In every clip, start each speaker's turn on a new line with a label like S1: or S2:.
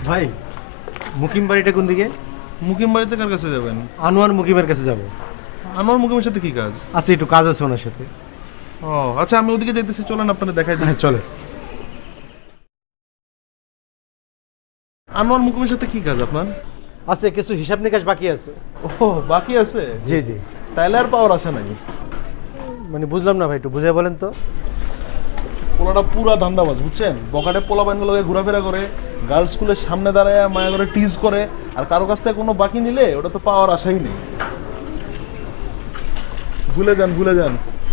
S1: ভাই মুকিম বাড়িটা কোন দিকে?
S2: মুকিম বাড়িতে কার কাছে যাবেন?
S1: আনোয়ার মুকিমের কাছে যাব।
S2: আমার মুকিমের সাথে কি কাজ?
S1: আচ্ছা একটু কাজ আছে ওনার সাথে।
S2: ও আচ্ছা, আমি ওদিকে যেতেছি, চলেন আপনাদের দেখাই দিই।
S1: হ্যাঁ চলে।
S2: আনোয়ার মুকিমের সাথে কি কাজ আপনার?
S1: আছে কিছু হিসাব নিকাশ বাকি আছে।
S2: ও বাকি আছে?
S1: জি জি।
S2: তাইলে আর পাওয়ার আসে নাই।
S1: মানে বুঝলাম না ভাই, একটু বুঝে বলেন তো।
S2: পোলাটা পুরা ধান্দাবাজ, বুঝছেন? বকাটে পোলা বাইনগুলোকে ঘোরাফেরা করে, গার্লস স্কুলের সামনে দাঁড়ায় মায়া করে টিজ করে, আর কারো কাছ থেকে কোনো বাকি নিলে ওটা তো পাওয়ার আশাই নেই। ভুলে যান ভুলে যান।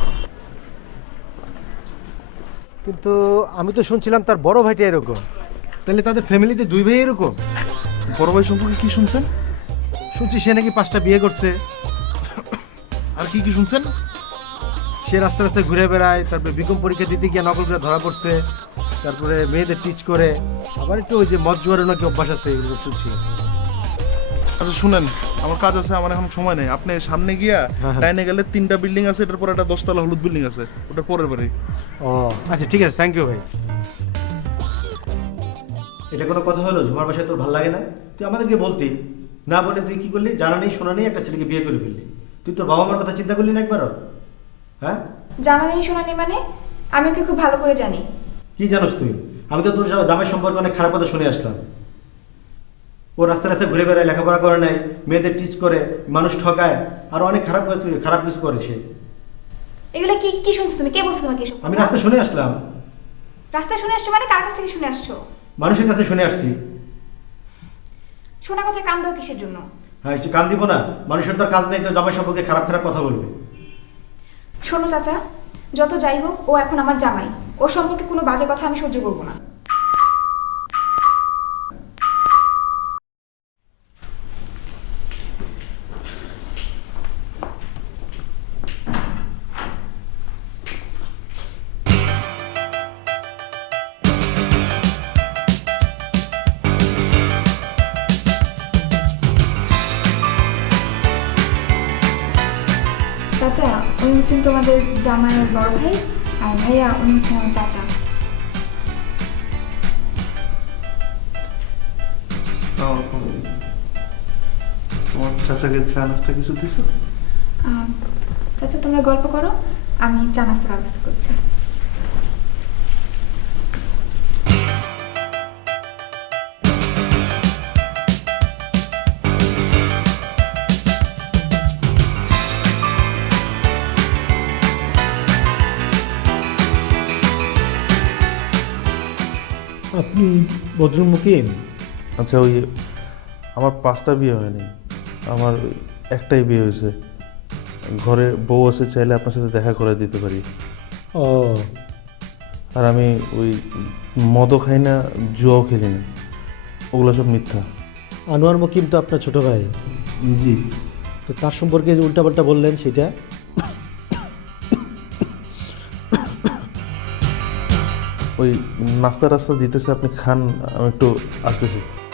S1: কিন্তু আমি তো শুনছিলাম তার বড় ভাইটা এরকম। তাহলে তাদের ফ্যামিলিতে দুই ভাই এরকম?
S2: বড় ভাই সম্পর্কে কি শুনছেন?
S1: শুনছি সে নাকি 5টা বিয়ে করছে।
S2: আর কি কি শুনছেন?
S1: সে রাস্তা রাস্তায় ঘুরে বেড়ায়, তারপরে বিকম পরীক্ষা দিতে গিয়ে নকল করে ধরা পড়ছে, তারপরে মেয়েদের টিচ করে, আবার একটু ওই যে মদ জোয়ারও নাকি অভ্যাস আছে, এগুলো শুনছি।
S2: আচ্ছা শুনেন, আমার কাজ আছে, আমার এখন সময় নেই। আপনি সামনে গিয়া
S1: হ্যাঁ।
S2: ডাইনে গেলে 3টা বিল্ডিং আছে, এটার পর একটা 10তলা হলুদ বিল্ডিং আছে, ওটা পরের বাড়ি।
S1: ও আচ্ছা ঠিক আছে, থ্যাংক ইউ ভাই। এটা কোনো কথা হলো? ঝুমার বাসায় তোর ভালো লাগে না? তুই আমাদেরকে বলতি না, বলে তুই কি করলি? জানা নেই শোনা নেই একটা ছেলেকে বিয়ে করে ফেললি। তুই তোর বাবা মার কথা চিন্তা করলি না একবারও? হ্যাঁ
S3: জানা নেই শোনা নেই মানে? আমি ওকে খুব ভালো করে জানি।
S1: কি জানোস তুই? আমি তো তোর জামাই সম্পর্কে অনেক খারাপ কথা শুনে আসলাম। ও রাস্তা রাস্তায় ঘুরে বেড়ায়, লেখাপড়া করে নাই, মেয়েদের টিচ করে, মানুষ ঠকায়, আর অনেক খারাপ কিছু করে সে।
S3: এগুলো কি কি শুনছো তুমি? কে বলছো তোমাকে এসব?
S1: আমি রাস্তায় শুনে আসলাম।
S3: রাস্তায় শুনে আসছো মানে? কার কাছ থেকে শুনে আসছো?
S1: মানুষের কাছে শুনে আসছি।
S3: শোনা কথা কান দাও কিসের জন্য?
S1: হ্যাঁ সে কান দিব না? মানুষের তো আর কাজ নেই তো জামাই সম্পর্কে খারাপ খারাপ কথা বলবে।
S3: শোনো চাচা, যত যাই হোক ও এখন আমার জামাই। ও সম্পর্কে কোনো বাজে কথা আমি সহ্য করবো না। চাচা, উনি হচ্ছেন তোমাদের জামাইয়ের বড় ভাই, আর ভাইয়া উনি হচ্ছেন আমার চাচা।
S2: তোমার চাচাকে চা নাস্তা কিছু দিছো?
S3: চাচা তোমরা গল্প করো, আমি চা নাস্তার ব্যবস্থা করছি।
S1: আপনি বদরুল মুকিম?
S2: আচ্ছা, ওই আমার 5টা বিয়ে হয়নি, আমার একটাই বিয়ে হয়েছে। ঘরে বউ আছে, চাইলে আপনার সাথে দেখা করে দিতে পারি।
S1: ও
S2: আর আমি ওই মদও খাই না, জুয়াও খেলি না, ওগুলো সব মিথ্যা।
S1: আনোয়ার মুকিম তো আপনার ছোট ভাই।
S2: জি।
S1: তো তার সম্পর্কে যে উল্টাপাল্টা বললেন সেটা?
S2: ওই নাস্তা টাস্তা দিতেছে, আপনি খান, আমি একটু আসতেছি।